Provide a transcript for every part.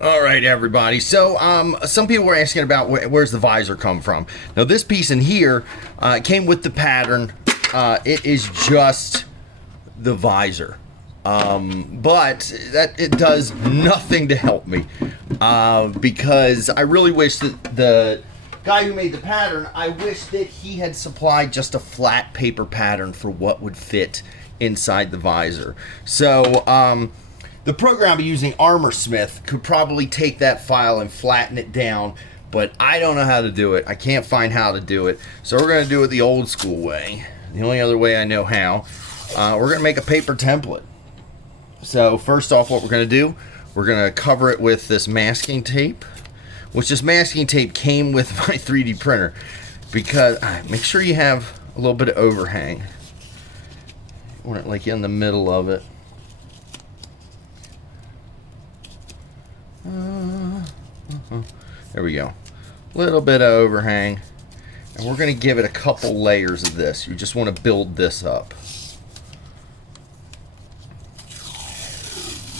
All right, everybody. So, some people were asking about where's the visor come from. Now, this piece in here came with the pattern. It is just the visor, but that it does nothing to help me because I really wish that the guy who made the pattern, I wish that he had supplied just a flat paper pattern for what would fit inside the visor. So, the program I'm using, ArmorSmith, could probably take that file and flatten it down, but I don't know how to do it. I can't find how to do it. So we're going to do it the old school way. The only other way I know how. We're going to make a paper template. So first off, what we're going to do, we're going to cover it with this masking tape, which this masking tape came with my 3D printer, because make sure you have a little bit of overhang. You want it like in the middle of it. There we go. Little bit of overhang, and we're going to give it a couple layers of this. You just want to build this up.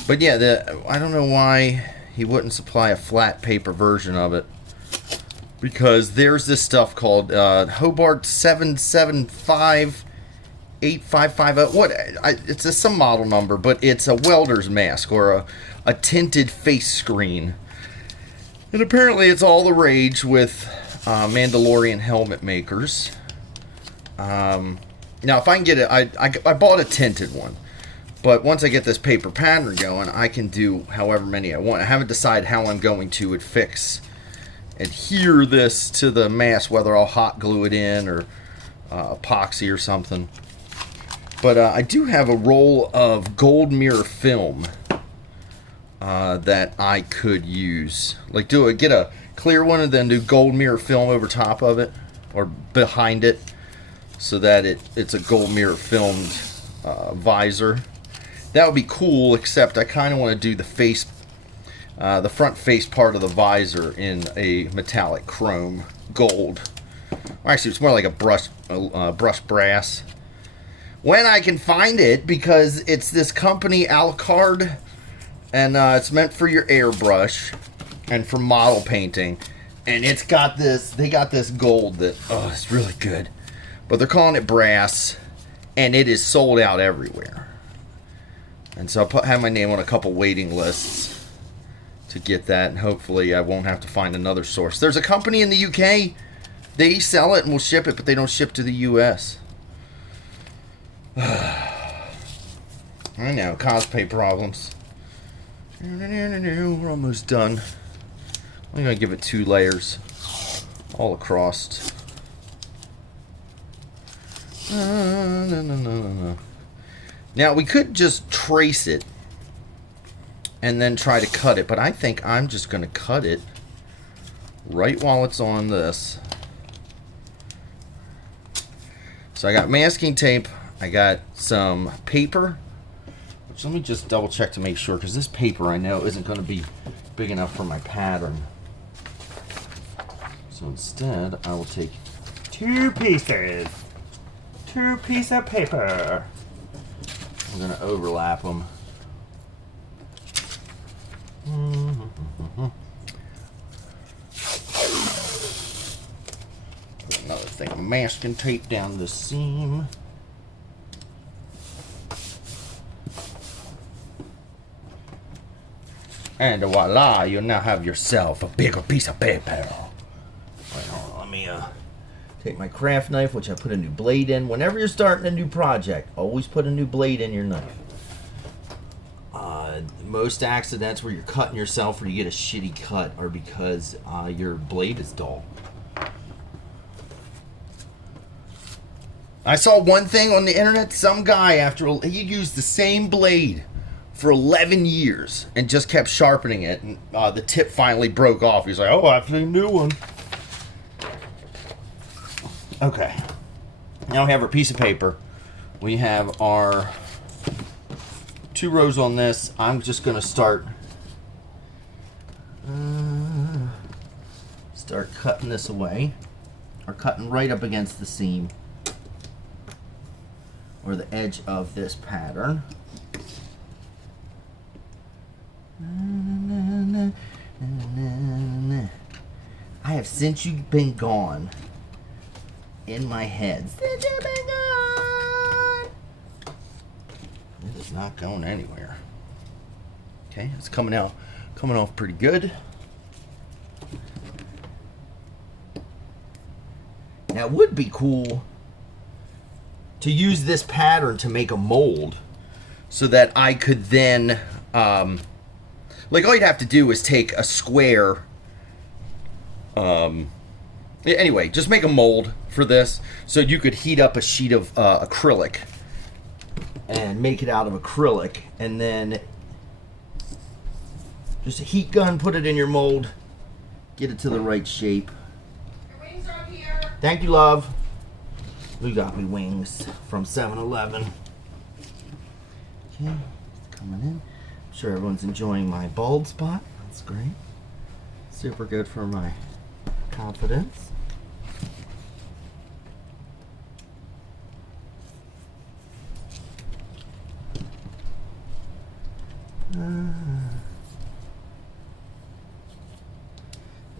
But yeah, I don't know why he wouldn't supply a flat paper version of it, because there's this stuff called Hobart 7758550. It's some model number, but it's a welder's mask or a tinted face screen. And apparently it's all the rage with Mandalorian helmet makers. Now, if I can get it, I bought a tinted one. But once I get this paper pattern going, I can do however many I want. I haven't decided how I'm going to adhere this to the mask, whether I'll hot glue it in or epoxy or something. But I do have a roll of gold mirror film that I could use. Like get a clear one and then do gold mirror film over top of it or behind it, so that it's a gold mirror filmed visor. That would be cool, except I kind of want to do the front face part of the visor in a metallic chrome gold. Or actually, it's more like a brushed brass. When I can find it, because it's this company Alucard, and it's meant for your airbrush and for model painting, and they got this gold that, it's really good, but they're calling it brass, and it is sold out everywhere. And so I'll have my name on a couple waiting lists to get that, and hopefully I won't have to find another source. There's a company in the UK, they sell it and will ship it, but they don't ship to the US. I know, cosplay problems. We're almost done. I'm going to give it 2 layers all across. Now, we could just trace it and then try to cut it, but I think I'm just going to cut it right while it's on this. So I got masking tape. I got some paper, which let me just double check to make sure, because this paper I know isn't going to be big enough for my pattern. So instead, I will take 2 pieces. 2 pieces of paper. I'm going to overlap them. Put another thing of masking tape down the seam. And voila, you now have yourself a bigger piece of paper. Wait, hold on, let me take my craft knife, which I put a new blade in. Whenever you're starting a new project, always put a new blade in your knife. Most accidents where you're cutting yourself or you get a shitty cut are because your blade is dull. I saw one thing on the internet. Some guy, he used the same blade for 11 years and just kept sharpening it, and the tip finally broke off. He's like, oh, I have a new one. Okay. Now we have our piece of paper. We have our 2 rows on this. I'm just going to start cutting this away, or cutting right up against the seam or the edge of this pattern. have since you've been gone in my head. Since you've been gone. It is not going anywhere. Okay, it's coming off pretty good. Now it would be cool to use this pattern to make a mold so that I could then, like all you'd have to do is take a square, anyway, just make a mold for this so you could heat up a sheet of acrylic and make it out of acrylic, and then just a heat gun, put it in your mold, get it to the right shape. Your wings are up here. Thank you, love. We got me wings from 7-Eleven. Okay, it's coming in. I'm sure everyone's enjoying my bald spot. That's great. Super good for my confidence.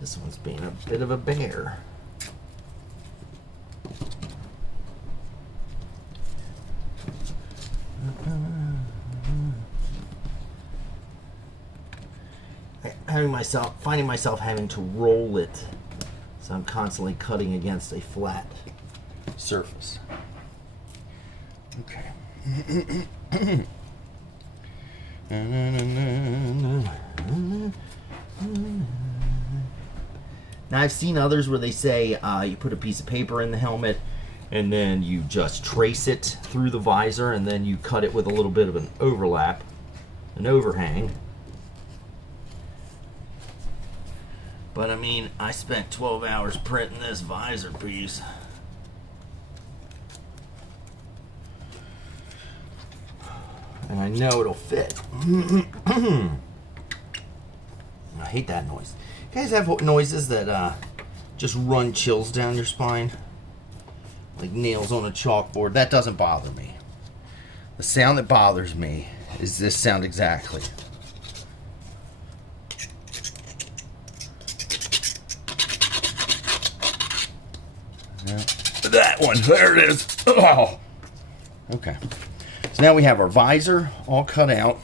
This one's being a bit of a bear. Finding myself having to roll it, so I'm constantly cutting against a flat surface. Okay. Now I've seen others where they say you put a piece of paper in the helmet and then you just trace it through the visor and then you cut it with a little bit of an overlap, an overhang. But I mean, I spent 12 hours printing this visor piece. And I know it'll fit. I hate that noise. You guys have noises that just run chills down your spine? Like nails on a chalkboard. That doesn't bother me. The sound that bothers me is this sound exactly. That one, there it is. Oh. Okay. So now we have our visor all cut out.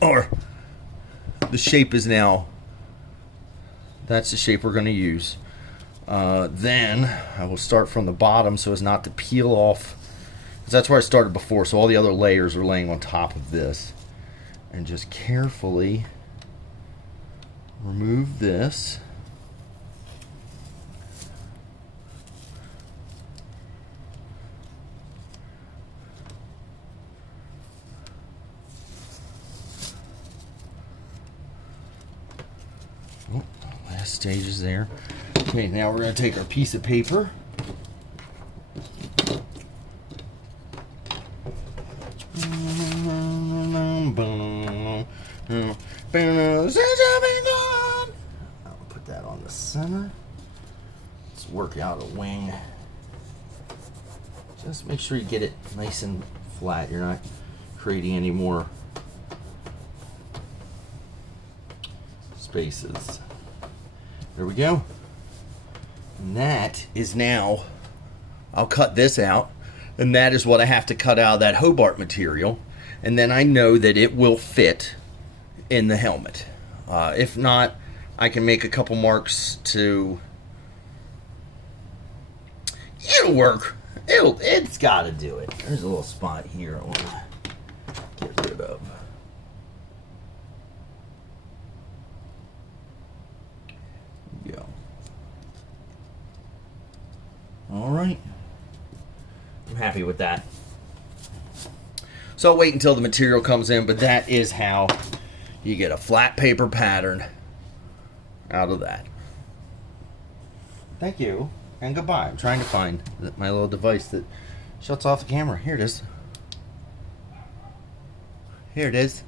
Or the shape is now, that's the shape we're going to use. Then I will start from the bottom so as not to peel off, because that's where I started before, so all the other layers are laying on top of this. And just carefully remove this. Oh, last stage is there. Okay, now we're going to take our piece of paper. I'll put that on the center. Let's work out a wing. Just make sure you get it nice and flat. You're not creating any more spaces. There we go. And that is now, I'll cut this out, and that is what I have to cut out of that Hobart material, and then I know that it will fit in the helmet. If not, I can make a couple marks to, it'll work. It's got to do it. There's a little spot here I want to get rid of. Go. All right. I'm happy with that. So I'll wait until the material comes in, but that is how you get a flat paper pattern out of that. Thank you, and goodbye. I'm trying to find my little device that shuts off the camera. Here it is. Here it is.